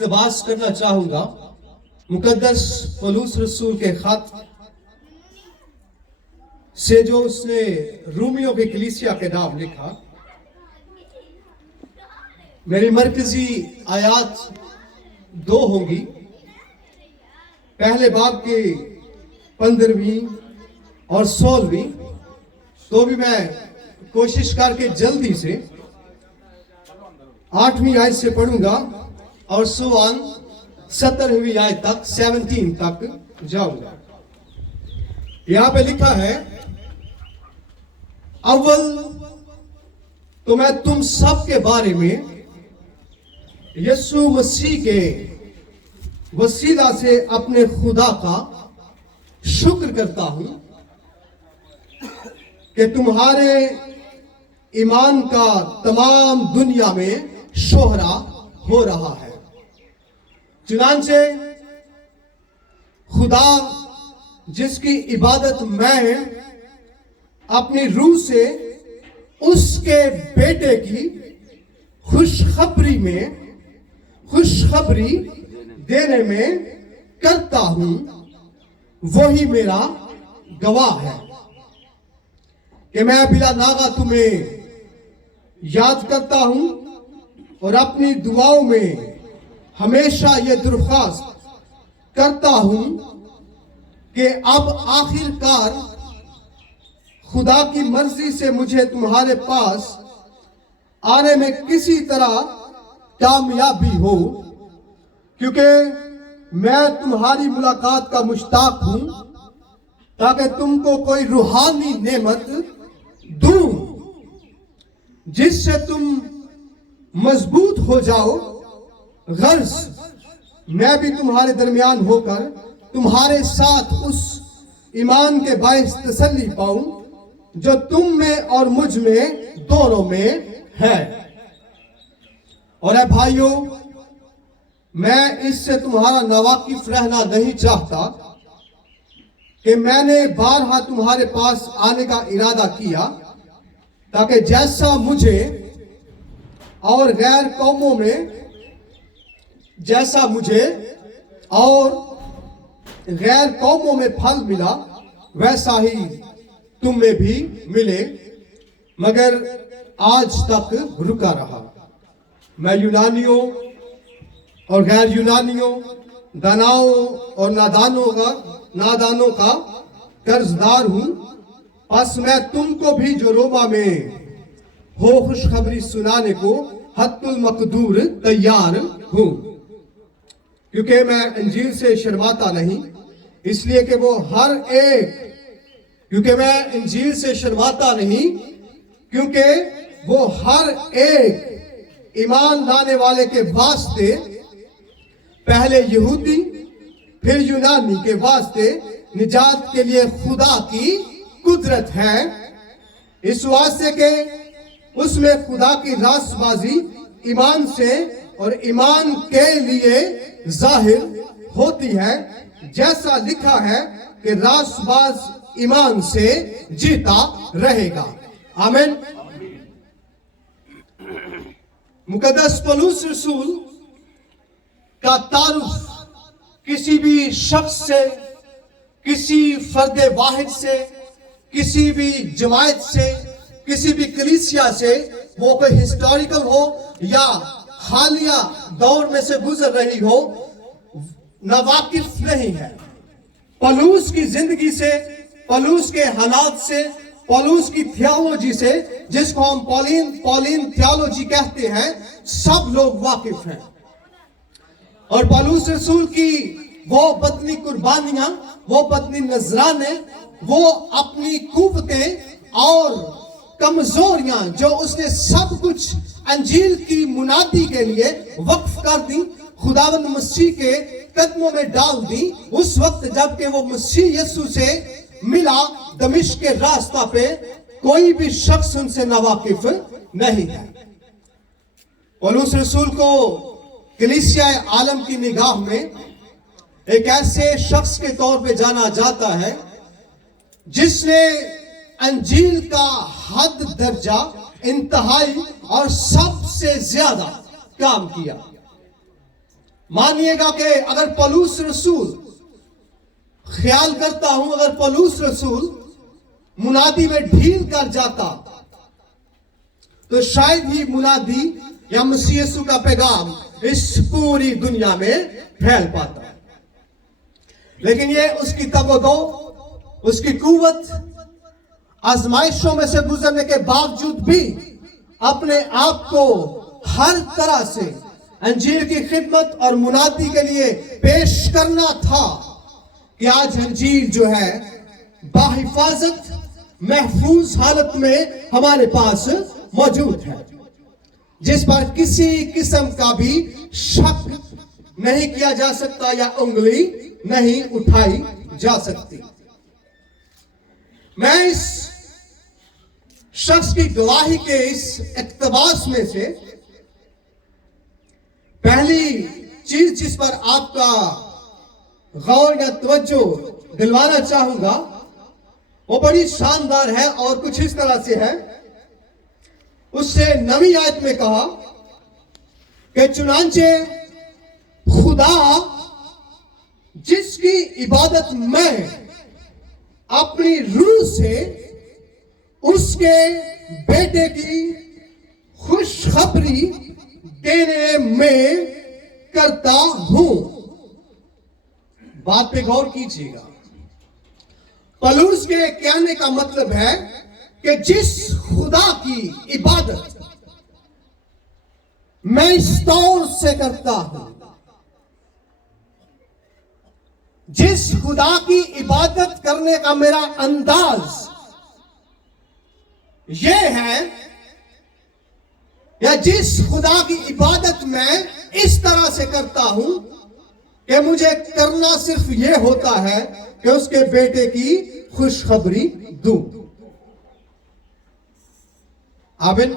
इक्तबास करना चाहूंगा मुकद्दस पौलुस रसूल के खत से जो उसने रूमियों की कलीसिया के नाम लिखा। मेरी मरकजी आयात 2 होंगी, पहले बाब की 15वीं और 16वीं। तो भी मैं कोशिश करके जल्दी से 8वीं आयत से पढ़ूंगा और सुवान 17वीं आयत तक 17 तक जाऊंगा। यहां पे लिखा है, अव्वल तो मैं तुम सब के बारे में यीशु मसीह के वसीला से अपने खुदा का शुक्र करता हूं कि तुम्हारे ईमान का तमाम दुनिया में शोहरा हो रहा है। चुनांचे खुदा जिसकी इबादत मैं अपनी रूह से उसके बेटे की खुशखबरी देने में करता हूं, वही मेरा गवाह है कि मैं बिला नागा तुम्हें याद करता हूं और अपनी दुआओं में हमेशा ये दरख्वास्त करता हूं कि अब आखिरकार खुदा की मर्जी से मुझे तुम्हारे पास आने में किसी तरह कामयाबी हो, क्योंकि मैं तुम्हारी मुलाकात का मुश्ताक हूं, ताकि तुमको कोई रूहानी नेमत दूं जिससे तुम मजबूत हो जाओ। गर्ज मैं भी तुम्हारे दरमियान होकर तुम्हारे साथ उस ईमान के बायस तसल्ली पाऊं जो तुम में और मुझ में दोनों में है। और ऐ भाइयों, मैं इससे तुम्हारा नावाकिफ रहना नहीं चाहता कि मैंने बारहा तुम्हारे पास आने का इरादा किया, ताकि जैसा मुझे और गैर कौमों में फल मिला, वैसा ही तुम में भी मिले, मगर आज तक रुका रहा। मैं यूनानियों और गैर यूनानियों, दानाओं और नादानों का कर्जदार हूं। बस मैं तुमको भी जो रोमा में हो खुशखबरी सुनाने को हत्तुल मकदूर तैयार हूं, क्योंकि मैं इंजील से शर्माता नहीं, इसलिए कि वो हर एक ईमान लाने वाले के वास्ते पहले यहूदी फिर यूनानी के वास्ते निजात के लिए खुदा की कुदरत है, इस वास्ते के उसमें खुदा की रास्तबाजी ईमान से और ईमान के लिए जाहिर होती है, जैसा लिखा है कि रास्तबाज ईमान से जीता रहेगा। आमीन। मुकद्दस पौलुस रसूल का तारुफ किसी भी शख्स से, किसी फर्द वाहिद से, किसी भी जमायत से, किसी भी कलीसिया से, वो कोई हिस्टोरिकल हो या हालिया दौर में से गुजर रही हो, नावाकिफ नहीं है। पौलुस की जिंदगी से, पौलुस के हालात से, पौलुस की थियोलॉजी से, जिसको हम पॉलिन थियोलॉजी कहते हैं, सब लोग वाकिफ हैं। और पौलुस रसूल की वो पत्नी कुर्बानियां, वो पत्नी नजराने, वो अपनी कुव्वतें और कमजोरियां जो उसने सब कुछ अंजील की मुनादी के लिए वक्फ कर दी, खुदावंद मसीह के कदमों में डाल दी, उस वक्त जबकि वो मसीह यीशु से मिला दमिश्क के रास्ता पे, कोई भी शख्स उनसे नावाकिफ नहीं है। पौलुस रसूल को कलीसिया आलम की निगाह में एक ऐसे शख्स के तौर पे जाना जाता है जिसने अंजील का हद दर्जा, इंतहाई और सबसे ज्यादा काम किया। मानिएगा कि अगर पौलुस रसूल, ख्याल करता हूं अगर पौलुस रसूल मुनादी में ढील कर जाता तो शायद ही मुनादी या मसीह यीशु का पैगाम इस पूरी दुनिया में फैल पाता। लेकिन ये उसकी तगोदो, उसकी कुव्वत, आजमाइशों में से गुजरने के बावजूद भी अपने आप को हर तरह से अंजीर की खिदमत और मुनादी के लिए पेश करना था कि आज अंजीर जो है बाहिफाजत महफूज हालत में हमारे पास मौजूद है, जिस पर किसी किस्म का भी शक नहीं किया जा सकता या उंगली नहीं उठाई जा सकती। मैं इस शख्स की गवाही के इस इक्तबास में से पहली चीज जिस पर आपका गौर या तवज्जो दिलवाना चाहूंगा वो बड़ी शानदार है और कुछ इस तरह से है। उससे नवी आयत में कहा कि चुनांचे खुदा जिसकी इबादत मैं अपनी रूह से उसके बेटे की खुशखबरी देने में करता हूं। बात पे गौर कीजिएगा। पौलुस के कहने का मतलब है कि जिस खुदा की इबादत मैं इस तौर से करता हूं, जिस खुदा की इबादत करने का मेरा अंदाज यह है, या जिस खुदा की इबादत मैं इस तरह से करता हूं कि मुझे करना सिर्फ यह होता है कि उसके बेटे की खुशखबरी दूं। आमीन।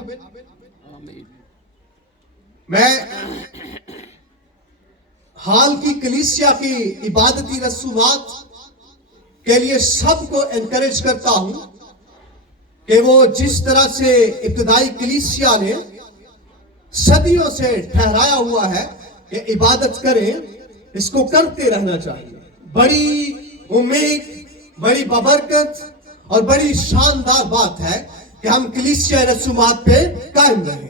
मैं हाल की कलीसिया की इबादती रसूमात के लिए सबको एनकरेज करता हूं कि वो जिस तरह से इब्तदाई कलीसिया ने सदियों से ठहराया हुआ है कि इबादत करें, इसको करते रहना चाहिए। बड़ी उम्मीद, बड़ी बबरकत और बड़ी शानदार बात है कि हम कलीसिया रसूमात पे कायम रहें,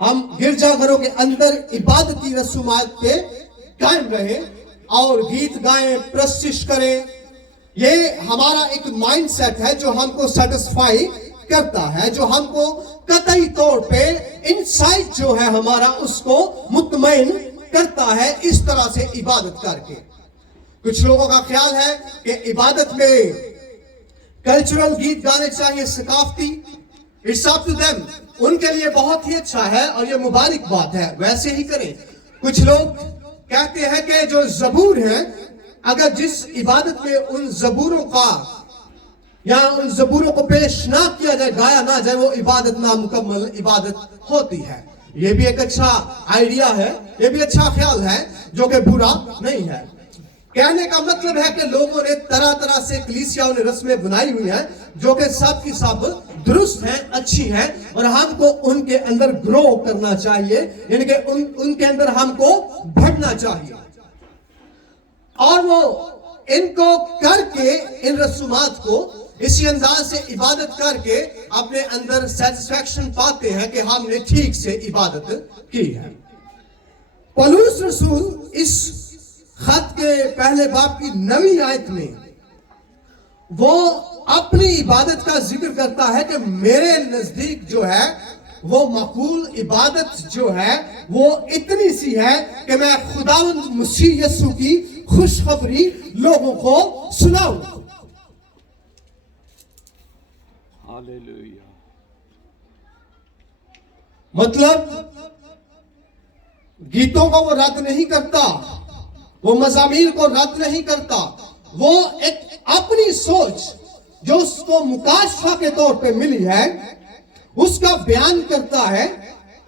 हम गिरजाघरों के अंदर इबादती रसूमात पे कायम रहें और गीत गाएं, प्रशिश करें। ये हमारा एक माइंडसेट है जो हमको सेटिस्फाई करता है, जो हमको कतई तौर पे इनसाइट जो है हमारा उसको मुतमईन करता है इस तरह से इबादत करके। कुछ लोगों का ख्याल है कि इबादत में कल्चरल गीत गाने चाहिए, सकाफती। इट्स अप टू देम, उनके लिए बहुत ही अच्छा है और ये मुबारक बात है, वैसे ही करें। कुछ लोग कहते हैं कि जो जबूर हैं, अगर जिस इबादत में उन जबूरों का या उन जबूरों को पेश ना किया जाए, गाया ना जाए, वो इबादत नामुकम्मल इबादत होती है। ये भी एक अच्छा आइडिया है, ये भी अच्छा ख्याल है जो कि बुरा नहीं है। कहने का मतलब है कि लोगों ने तरह तरह से कलीसियाओं ने रस्में बनाई हुई हैं जो कि सब की सब दुरुस्त हैं, अच्छी हैं और हमको उनके अंदर ग्रो करना चाहिए, यानी कि उनके अंदर हमको बढ़ना चाहिए। और वो इनको करके, इन रसूमात को इसी अंदाज से इबादत करके अपने अंदर सेटिस्फैक्शन पाते हैं कि हमने ठीक से इबादत की है। पौलुस रसूल इस खत के पहले बाब की 9वीं आयत में वो अपनी इबादत का जिक्र करता है कि मेरे नजदीक जो है वो मकबूल इबादत जो है वो इतनी सी है कि मैं खुदावंद मसीह यीशु की खुशखबरी लोगों को सुनाऊं। हालेलुया। मतलब गीतों को वो रद्द नहीं करता, वो मज़ामीर को रद्द नहीं करता, वो एक अपनी सोच जो उसको मुकाशफा के तौर पे मिली है उसका बयान करता है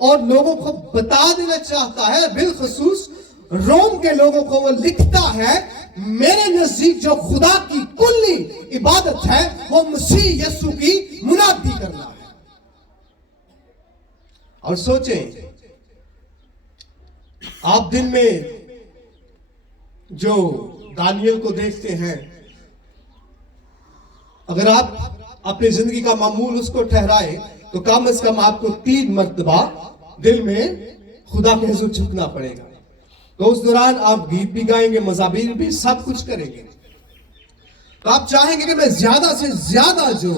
और लोगों को बता देना चाहता है। बिलखसूस रोम के लोगों को वो लिखता है, मेरे नजदीक जो खुदा की कुल्ली इबादत है वो मसीह यीशु की मुनादी करना है। और सोचें, आप दिन में जो दानियल को देखते हैं, अगर आप अपनी जिंदगी का मामूल उसको ठहराए तो कम से कम आपको 3 मर्तबा दिल में खुदा के हुजूर झुकना पड़ेगा। तो उस दौरान आप गीत भी गाएंगे, मज़ामीर भी, सब कुछ करेंगे। तो आप चाहेंगे कि मैं ज्यादा से ज्यादा जो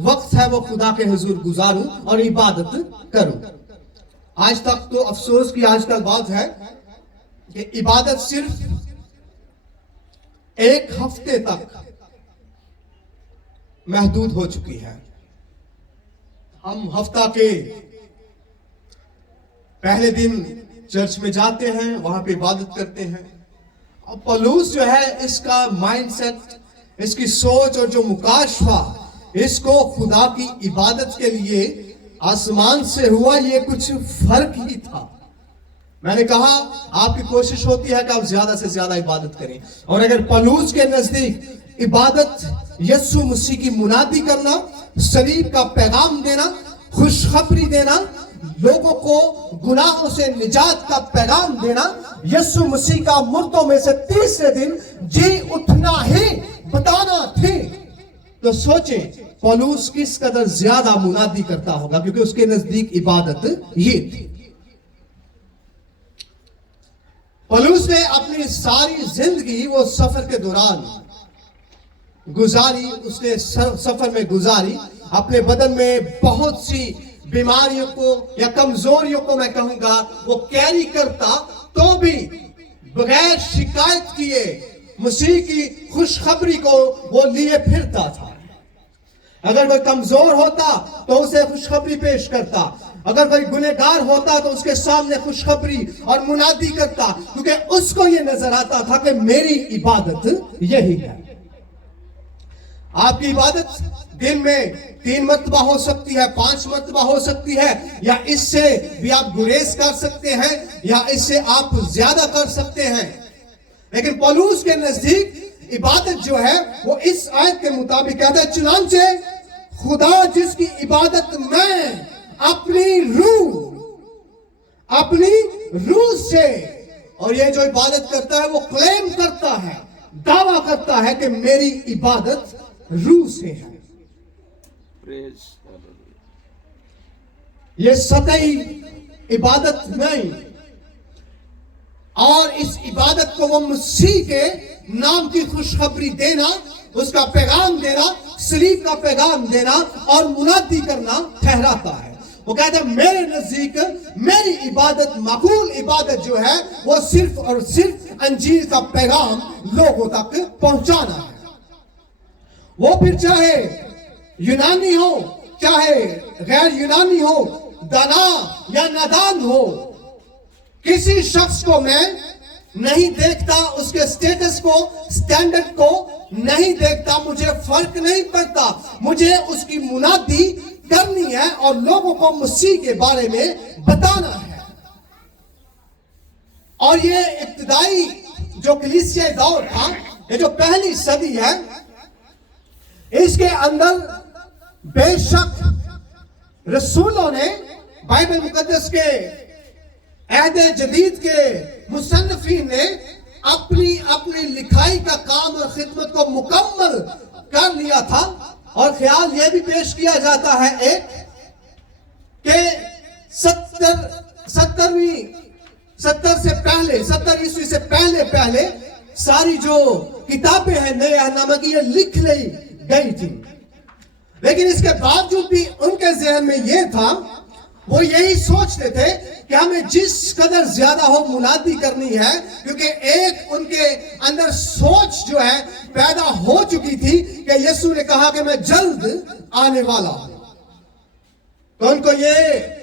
वक्त है वो खुदा के हुजूर गुजारूं और इबादत करूं। आज तक तो अफसोस की आजकल बात है कि इबादत सिर्फ 1 हफ्ते तक महदूद हो चुकी है। हम हफ्ता के पहले दिन चर्च में जाते हैं, वहां पे इबादत करते हैं। और पौलुस जो है, इसका माइंडसेट, इसकी सोच और जो मुकाशफा इसको खुदा की इबादत के लिए आसमान से हुआ, ये कुछ फर्क ही था। मैंने कहा आपकी कोशिश होती है कि आप ज्यादा से ज्यादा इबादत करें, और अगर पौलुस के नजदीक इबादत यीशु मसीह की मुनादी करना, सलीब का पैगाम देना, खुशखबरी देना, लोगों को गुनाहों से निजात का पैगाम देना, यीशु मसीह का मुर्दों में से तीसरे दिन जी उठना ही बताना थी, तो सोचें पौलुस किस कदर ज्यादा मुनादी करता होगा, क्योंकि उसके नजदीक इबादत ये थी। पौलुस ने अपनी सारी जिंदगी वो सफर के दौरान गुजारी, उसने सफर में गुजारी। अपने बदन में बहुत सी बीमारियों को या कमजोरियों को मैं कहूंगा वो कैरी करता, तो भी बगैर शिकायत किए मसीह की खुशखबरी को वो लिए फिरता था। अगर कोई कमजोर होता तो उसे खुशखबरी पेश करता, अगर कोई गुनहगार होता तो उसके सामने खुशखबरी और मुनादी करता, क्योंकि उसको ये नजर आता था कि मेरी इबादत यही है। आपकी इबादत दिन में 3 मर्तबा हो सकती है, 5 मर्तबा हो सकती है, या इससे भी आप गुरेज कर सकते हैं, या इससे आप ज्यादा कर सकते हैं। लेकिन पौलुस के नजदीक इबादत जो है वो इस आयत के मुताबिक कहता है, चुनांचे खुदा जिसकी इबादत मैं अपनी रूह से, और ये जो इबादत करता है वो क्लेम करता है, दावा करता है कि मेरी इबादत रूह से है। ये सतही इबादत नहीं, और इस इबादत को वो मसीह के नाम की खुशखबरी देना, उसका पैगाम देना, सलीब का पैगाम देना और मुनादी करना ठहराता है। वो कहता है मेरे नजदीक मेरी इबादत, माकूल इबादत जो है वो सिर्फ और सिर्फ अंजील का पैगाम लोगों तक पहुंचाना है। वो फिर चाहे यूनानी हो, चाहे गैर यूनानी हो, दाना या नादान हो, किसी शख्स को मैं नहीं देखता, उसके स्टेटस को, स्टैंडर्ड को नहीं देखता, मुझे फर्क नहीं पड़ता। मुझे उसकी मुनादी करनी है और लोगों को मसीह के बारे में बताना है। और ये इब्तिदाई जो कलीसियाई दौर था, ये जो पहली सदी है, इसके अंदर बेशक रसूलों ने, बाइबल मुकद्दस के अहदे जदीद के मुसन्निफीन ने अपनी अपनी लिखाई का काम और खिदमत को मुकम्मल कर लिया था। और ख्याल यह भी पेश किया जाता है एक कि 70 ईस्वी से पहले सारी जो किताबें हैं नए अहदनामे की, ये लिख ली गई थी। लेकिन इसके बावजूद भी उनके जहन में यह था, वो यही सोचते थे कि हमें जिस कदर ज्यादा हो मुनादी करनी है, क्योंकि एक उनके अंदर सोच जो है पैदा हो चुकी थी कि यीशु ने कहा कि मैं जल्द आने वाला हूं। तो उनको ये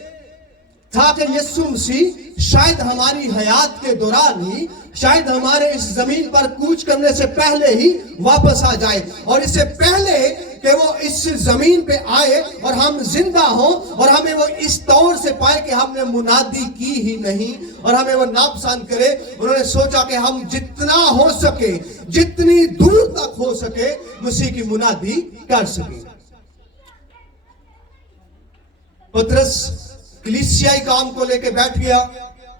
था कि यीशु मसीह शायद हमारी हयात के दौरान ही, शायद हमारे इस जमीन पर कूच करने से पहले ही वापस आ जाए, और इससे पहले कि वो इस जमीन पे आए और हम जिंदा हों और हमें वो इस तौर से पाए कि हमने मुनादी की ही नहीं और हमें वो नापसंद करे। उन्होंने सोचा कि हम जितना हो सके, जितनी दूर तक हो सके, मसीह की मुनादी कर सके। पतरस कलीसियाई काम को लेकर बैठ गया,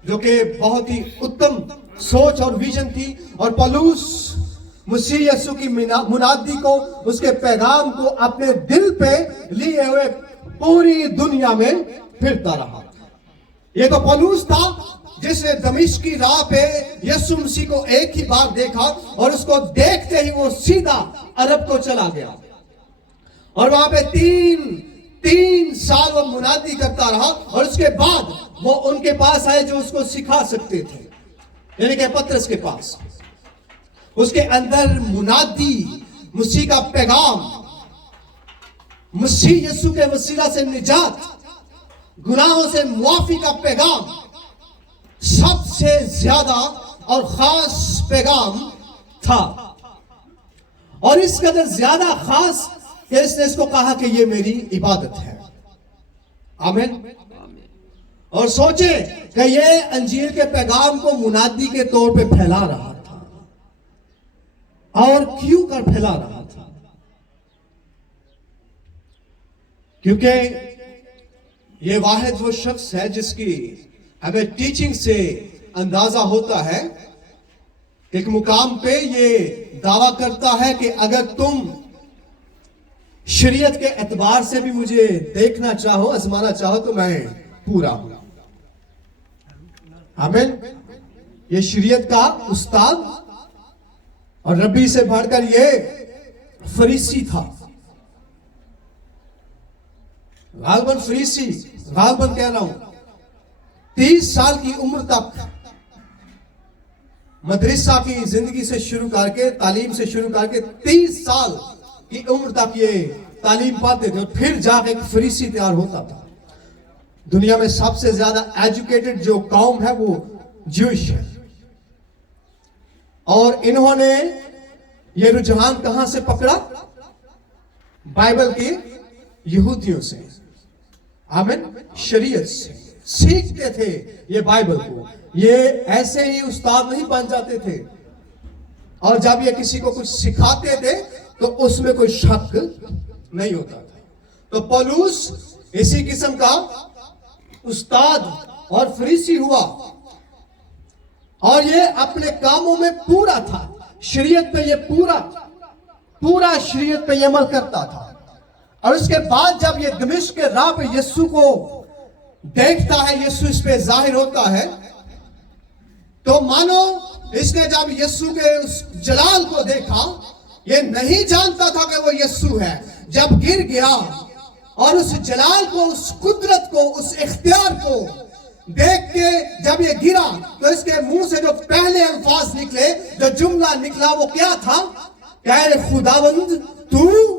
जो कि बहुत ही उत्तम सोच और विजन थी, और पौलुस मसीह यीशु की मुनादी को, उसके पैगाम को अपने दिल पे लिए हुए पूरी दुनिया में फिरता रहा। ये तो पौलुस था जिसने दमिश्क की राह पे यीशु मसीह को एक ही बार देखा और उसको देखते ही वो सीधा अरब को चला गया और वहां पे तीन साल वो मुनादी करता रहा और उसके बाद वो उनके पास आए जो उसको सिखा सकते थे, यानी कि पतरस के पास। उसके अंदर मुनादी, मसीह का पैगाम, मसीह यीशु के वसीला से निजात, गुनाहों से मुआफी का पैगाम सबसे ज्यादा और खास पैगाम था। और इस कदर ज्यादा खास कि इसने इसको कहा कि ये मेरी इबादत है। आमीन। और सोचे कि ये अंजील के पैगाम को मुनादी के तौर पे फैला रहा था, और क्यों कर फैला रहा था? क्योंकि ये वाहिद वो शख्स है जिसकी हमें टीचिंग से अंदाजा होता है, एक मुकाम पे ये दावा करता है कि अगर तुम शरीयत के एतबार से भी मुझे देखना चाहो, आजमाना चाहो, तो मैं पूरा हूं। आमीन। ये शरीयत का उस्ताद और रब्बी से बढ़कर ये फरीसी था। गालबन फरीसी, गालबन कह रहा हूं, 30 साल की उम्र तक मदरसा की जिंदगी से शुरू करके, तालीम से शुरू करके 30 साल की उम्र तक ये तालीम पाते थे और फिर जाके एक फरीसी तैयार होता था। दुनिया में सबसे ज्यादा एजुकेटेड जो कौम है वो ज्यूइश है। और इन्होंने ये रुझान कहां से पकड़ा? बाइबल के यहूदियों से। आमीन। शरीयत से सीखते थे ये बाइबल को। ये ऐसे ही उस्ताद नहीं बन जाते थे, और जब ये किसी को कुछ सिखाते थे तो उसमें कोई शक नहीं होता था। तो पौलुस इसी किस्म का उस्ताद और फरीसी हुआ, और ये अपने कामों में पूरा था। शरीयत पे ये पूरा शरीयत पे ये अमल करता था। और उसके बाद जब ये दमिश्क के राह पे यीशु को देखता है, यीशु इस पे जाहिर होता है, तो मानो इसने जब यीशु के उस जलाल को देखा, ये नहीं जानता था कि वो यीशु है। जब गिर गया और उस जलाल को, उस कुदरत को, उस इख्तियार को देख के जब ये गिरा, तो इसके मुंह से जो पहले अल्फाज निकले, जो जुमला निकला, वो क्या था? क्या खुदावंद तू